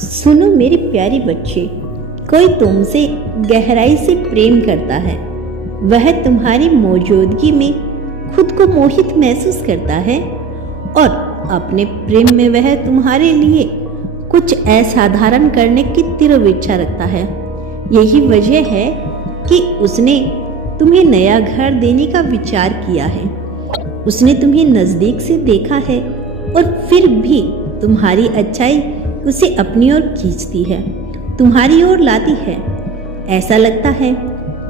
सुनो मेरे प्यारे बच्चे, कोई तुमसे गहराई से प्रेम करता है। वह तुम्हारी मौजूदगी में खुद को मोहित महसूस करता है और अपने प्रेम में वह तुम्हारे लिए कुछ असाधारण करने की तीव्र इच्छा रखता है। यही वजह है कि उसने तुम्हें नया घर देने का विचार किया है। उसने तुम्हें नज़दीक से देखा है और फिर भी तुम्हारी अच्छाई उसे अपनी ओर खींचती है, तुम्हारी ओर लाती है। ऐसा लगता है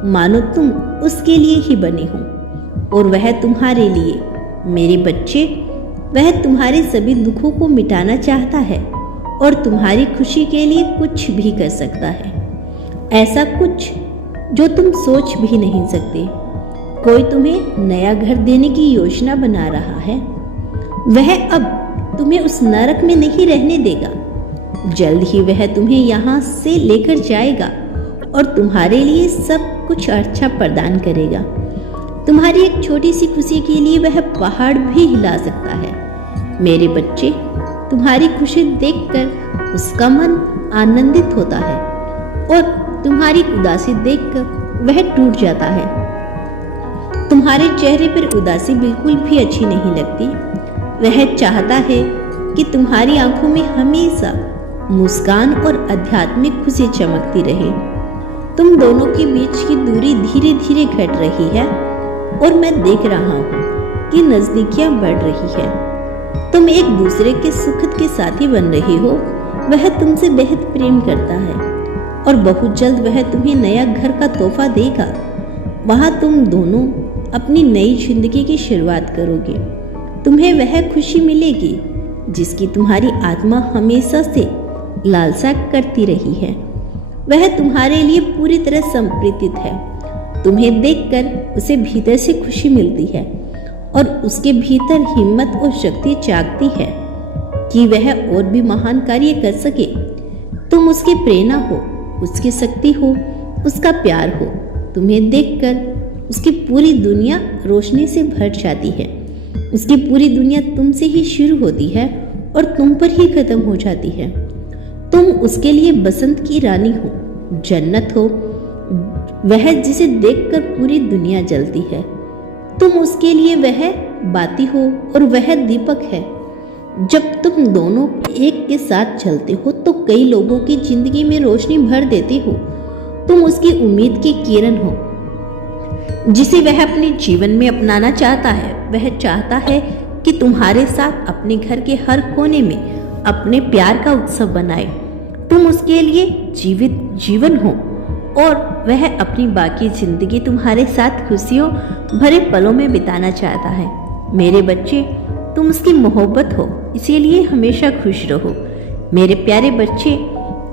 मानो तुम उसके लिए ही बने हो और वह तुम्हारे लिए। मेरे बच्चे, वह तुम्हारे सभी दुखों को मिटाना चाहता है और तुम्हारी खुशी के लिए कुछ भी कर सकता है, ऐसा कुछ जो तुम सोच भी नहीं सकते। कोई तुम्हें नया घर देने की योजना बना रहा है। वह अब तुम्हें उस नरक में नहीं रहने देगा। जल्द ही वह तुम्हें यहाँ से लेकर जाएगा और तुम्हारे लिए सब कुछ अच्छा प्रदान करेगा। तुम्हारी एक छोटी सी खुशी के लिए वह पहाड़ भी हिला सकता है। मेरे बच्चे, तुम्हारी खुशी देखकर उसका मन आनंदित होता है और तुम्हारी उदासी देखकर वह टूट जाता है। तुम्हारे चेहरे पर उदासी बिल्कुल भी अच्छी नहीं लगती। वह चाहता है कि तुम्हारी आंखों में हमेशा मुस्कान और आध्यात्मिक खुशी चमकती रहे। तुम दोनों के बीच की दूरी धीरे धीरे घट रही है और मैं देख रहा हूँ कि नजदीकियां बढ़ रही है। तुम एक दूसरे के सुख के साथी बन रही हो। वह तुमसे बेहद प्रेम करता है और बहुत जल्द वह तुम्हें नया घर का तोहफा देगा। वहां तुम दोनों अपनी नई जिंदगी की शुरुआत करोगे। तुम्हें वह खुशी मिलेगी जिसकी तुम्हारी आत्मा हमेशा से लालसा करती रही है। वह तुम्हारे लिए पूरी तरह समर्पित है। तुम्हें देखकर उसे भीतर से खुशी मिलती है और उसके भीतर हिम्मत और शक्ति जागती है कि वह और भी महान कार्य कर सके। तुम उसकी प्रेरणा हो, उसकी शक्ति हो, उसका प्यार हो। तुम्हें देखकर उसकी पूरी दुनिया रोशनी से भर जाती है। उसकी पूरी दुनिया तुमसे ही शुरू होती है और तुम पर ही खत्म हो जाती है। तुम उसके लिए बसंत की रानी हो, जन्नत हो, वह जिसे देखकर पूरी दुनिया जलती है। तुम उसके लिए वह बाती हो और वह दीपक है। जब तुम दोनों एक के साथ चलते हो तो कई लोगों की जिंदगी में रोशनी भर देते हो। तुम उसकी उम्मीद की किरण हो जिसे वह अपने जीवन में अपनाना चाहता है। वह चाहता है कि तुम्हारे साथ अपने घर के हर कोने में अपने प्यार का उत्सव बनाए। तुम उसके लिए जीवित जीवन हो और वह अपनी बाकी जिंदगी तुम्हारे साथ खुशियों भरे पलों में बिताना चाहता है। मेरे बच्चे, तुम उसकी मोहब्बत हो, इसीलिए हमेशा खुश रहो। मेरे प्यारे बच्चे,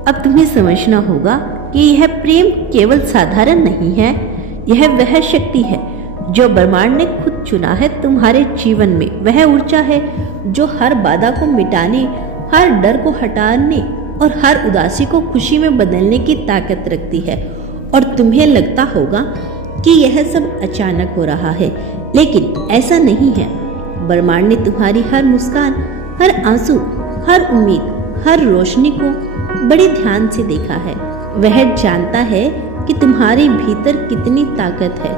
अब तुम्हें समझना होगा कि यह प्रेम केवल साधारण नहीं है। यह वह शक्ति है जो ब्रह्मांड ने खुद चुना है तुम्हारे जीवन में। वह ऊर्जा है जो हर बाधा को मिटाने, हर डर को हटाने और हर उदासी को खुशी में बदलने की ताकत रखती है। और तुम्हें लगता होगा कि यह सब अचानक हो रहा है, लेकिन ऐसा नहीं है। ब्रह्मांड ने तुम्हारी हर मुस्कान, हर आंसू, हर उम्मीद, हर रोशनी को बड़े ध्यान से देखा है। वह जानता है कि तुम्हारे भीतर कितनी ताकत है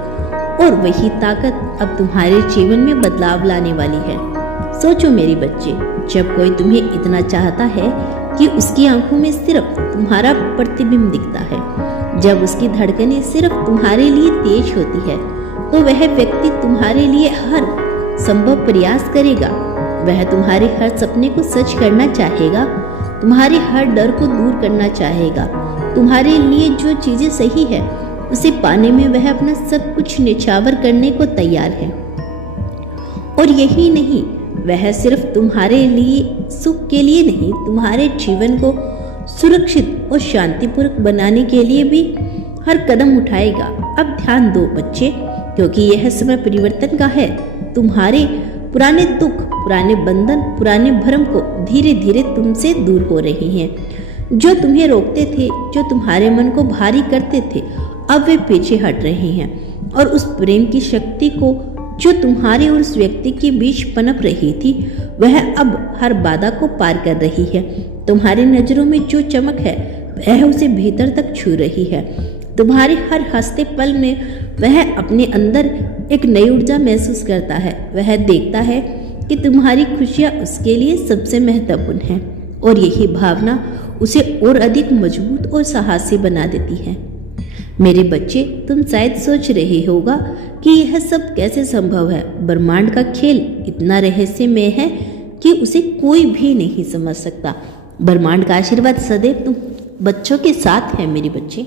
और वही ताकत अब तुम्हारे जीवन में बदलाव लाने वाली है। सोचो मेरे बच्चे, जब कोई तुम्हें इतना चाहता है कि उसकी आंखों में सिर्फ तुम्हारा प्रतिबिंब दिखता है, जब उसकी धड़कनें सिर्फ तुम्हारे लिए तेज होती है, तो वह व्यक्ति तुम्हारे लिए हर संभव प्रयास करेगा। वह तुम्हारे हर सपने को सच करना चाहेगा, तुम्हारे हर डर को दूर करना चाहेगा। तुम्हारे लिए जो चीजें सही है उसे पाने में वह अपना सब कुछ निछावर करने को तैयार है। और यही नहीं, वह सिर्फ तुम्हारे लिए सुख के लिए नहीं, तुम्हारे जीवन को सुरक्षित और शांतिपूर्वक बनाने के लिए भी हर कदम उठाएगा। अब ध्यान दो बच्चे, क्योंकि यह समय परिवर्तन का है। तुम्हारे पुराने दुख, पुराने बंधन, पुराने भ्रम को धीरे धीरे तुमसे दूर हो रही हैं। जो तुम्हें रोकते थे, जो तुम्हारे मन को भारी करते थे, अब वे पीछे हट रहे हैं और उस प्रेम की शक्ति को जो तुम्हारे और उस व्यक्ति के बीच पनप रही थी वह अब हर बाधा को पार कर रही है। तुम्हारी नजरों में जो चमक है वह उसे भीतर तक छू रही है। तुम्हारे हर हंसते पल में वह अपने अंदर एक नई ऊर्जा महसूस करता है। वह देखता है कि तुम्हारी खुशियाँ उसके लिए सबसे महत्वपूर्ण है और यही भावना उसे और अधिक मजबूत और साहसी बना देती है। मेरे बच्चे, तुम शायद सोच रहे होगा कि यह सब कैसे संभव है। ब्रह्मांड का खेल इतना रहस्यमय है कि उसे कोई भी नहीं समझ सकता। ब्रह्मांड का आशीर्वाद सदैव तुम बच्चों के साथ है मेरे बच्चे।